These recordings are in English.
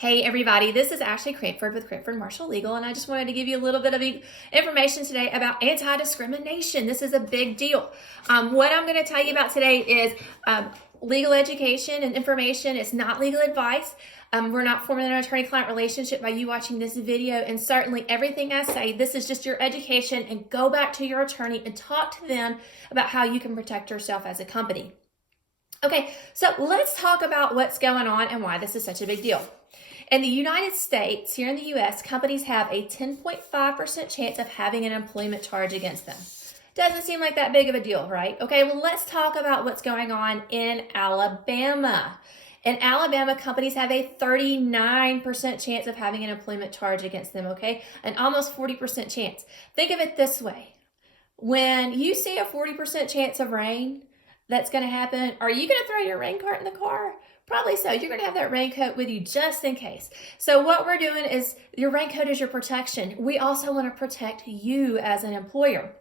Hey everybody, this is Ashley Cranford with Cranford Marshall Legal, and I just wanted to give you a little bit of information today about anti-discrimination. This is a big deal. What I'm going to tell you about today is legal education and information. It's not legal advice. We're not forming an attorney-client relationship by you watching this video, and certainly everything I say, this is just your education, and go back to your attorney and talk to them about how you can protect yourself as a company. Okay, so let's talk about what's going on and why this is such a big deal. In the United States, here in the U.S., companies have a 10.5% chance of having an employment charge against them. Doesn't seem like that big of a deal, right? Okay, well, let's talk about what's going on in Alabama. In Alabama, companies have a 39% chance of having an employment charge against them, okay? An almost 40% chance. Think of it this way. When you see a 40% chance of rain that's going to happen, are you going to throw your raincoat in the car? Probably so. You're going to have that raincoat with you just in case. So what we're doing is your raincoat is your protection. We also want to protect you as an employer.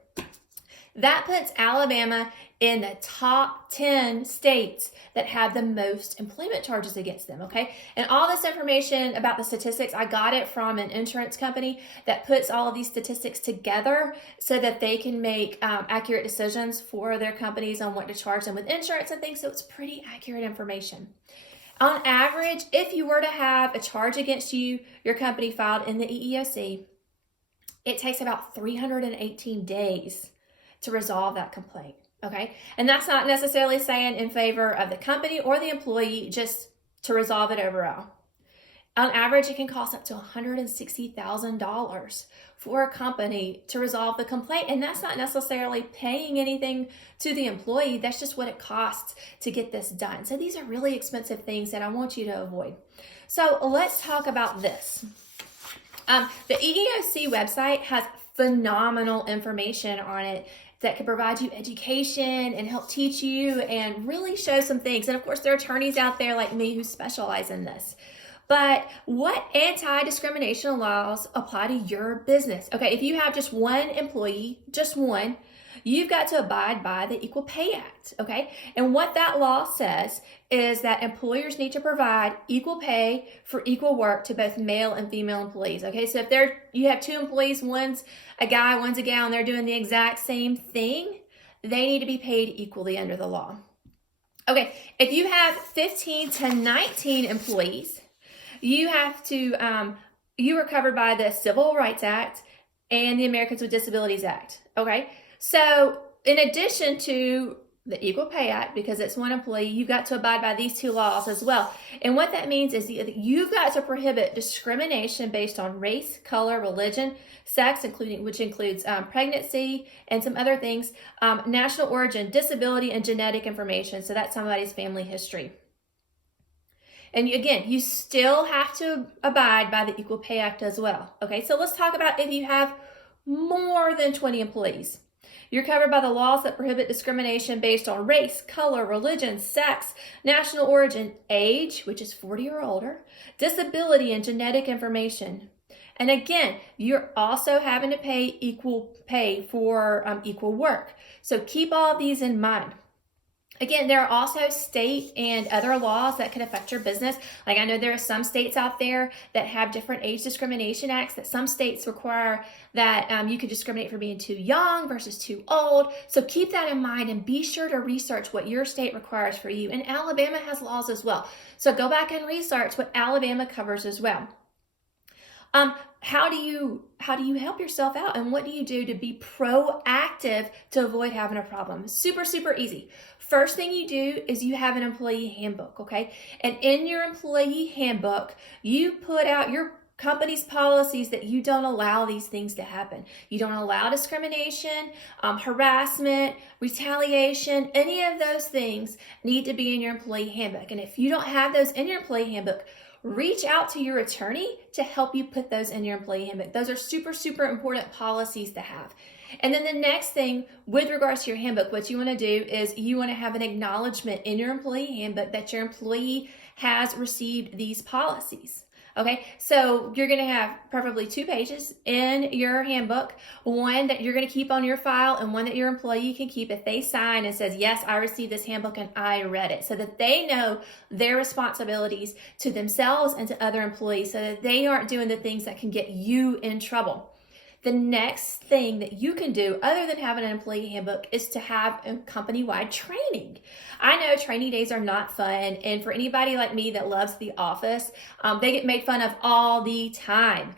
That puts Alabama in the top 10 states that have the most employment charges against them, okay? And all this information about the statistics, I got it from an insurance company that puts all of these statistics together so that they can make accurate decisions for their companies on what to charge them with insurance and things, so it's pretty accurate information. On average, if you were to have a charge against you, your company filed in the EEOC, it takes about 318 days to resolve that complaint, okay? And that's not necessarily saying in favor of the company or the employee, just to resolve it overall. On average, it can cost up to $160,000 for a company to resolve the complaint, and that's not necessarily paying anything to the employee. That's just what it costs to get this done. So these are really expensive things that I want you to avoid. So let's talk about this. The EEOC website has phenomenal information on it that can provide you education and help teach you and really show some things. And of course, there are attorneys out there like me who specialize in this. But what anti-discrimination laws apply to your business? Okay, if you have just one employee, just one, you've got to abide by the Equal Pay Act, okay? And what that law says is that employers need to provide equal pay for equal work to both male and female employees, okay? So if you have two employees, one's a guy, one's a gal, and they're doing the exact same thing, they need to be paid equally under the law. Okay, if you have 15 to 19 employees, you have to, you are covered by the Civil Rights Act and the Americans with Disabilities Act, okay? So in addition to the Equal Pay Act, because it's one employee, you've got to abide by these two laws as well. And what that means is you've got to prohibit discrimination based on race, color, religion, sex, which includes pregnancy and some other things, national origin, disability, and genetic information. So that's somebody's family history. And again, you still have to abide by the Equal Pay Act as well. Okay, so let's talk about if you have more than 20 employees. You're covered by the laws that prohibit discrimination based on race, color, religion, sex, national origin, age, which is 40 or older, disability, and genetic information. And again, you're also having to pay equal pay for equal work. So keep all of these in mind. Again, there are also state and other laws that can affect your business. Like I know there are some states out there that have different age discrimination acts, that some states require that you can discriminate for being too young versus too old. So keep that in mind and be sure to research what your state requires for you. And Alabama has laws as well. So go back and research what Alabama covers as well. How do you help yourself out, and what do you do to be proactive to avoid having a problem? Super, super easy. First thing you do is you have an employee handbook, okay? And in your employee handbook, you put out your company's policies that you don't allow these things to happen. You don't allow discrimination, harassment, retaliation. Any of those things need to be in your employee handbook. And if you don't have those in your employee handbook, reach out to your attorney to help you put those in your employee handbook. Those are super, super important policies to have. And then the next thing with regards to your handbook, what you want to do is you want to have an acknowledgement in your employee handbook that your employee has received these policies. Okay, so you're going to have preferably 2 pages in your handbook, one that you're going to keep on your file and one that your employee can keep if they sign and says, yes, I received this handbook and I read it, so that they know their responsibilities to themselves and to other employees so that they aren't doing the things that can get you in trouble. The next thing that you can do other than having an employee handbook is to have a company-wide training. I know training days are not fun, and for anybody like me that loves the office, they get made fun of all the time.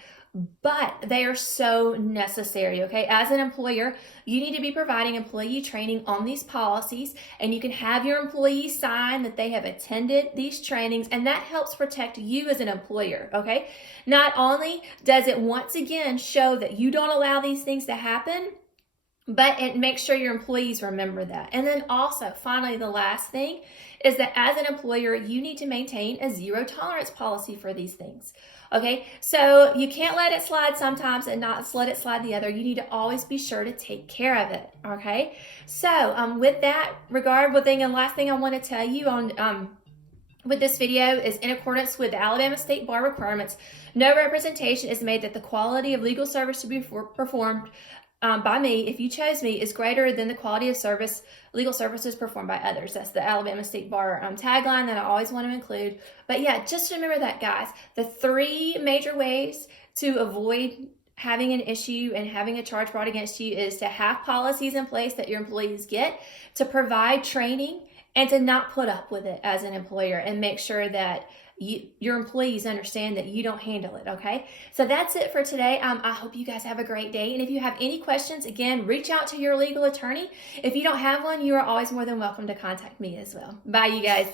But they are so necessary, okay? As an employer, you need to be providing employee training on these policies, and you can have your employees sign that they have attended these trainings, and that helps protect you as an employer, okay? Not only does it once again show that you don't allow these things to happen, but it makes sure your employees remember that. And then also, finally, the last thing is that as an employer, you need to maintain a zero tolerance policy for these things. Okay, so you can't let it slide sometimes and not let it slide the other. You need to always be sure to take care of it. Okay, so with that regard, one thing and last thing I want to tell you on with this video is, in accordance with the Alabama State Bar requirements, no representation is made that the quality of legal service to be performed by me, if you chose me, is greater than the quality of legal services performed by others. That's the Alabama State Bar tagline that I always want to include. But yeah, just remember that, guys. The 3 major ways to avoid having an issue and having a charge brought against you is to have policies in place that your employees get, to provide training, and to not put up with it as an employer, and make sure that your employees understand that you don't handle it, okay? So that's it for today. I hope you guys have a great day. And if you have any questions, again, reach out to your legal attorney. If you don't have one, you are always more than welcome to contact me as well. Bye, you guys.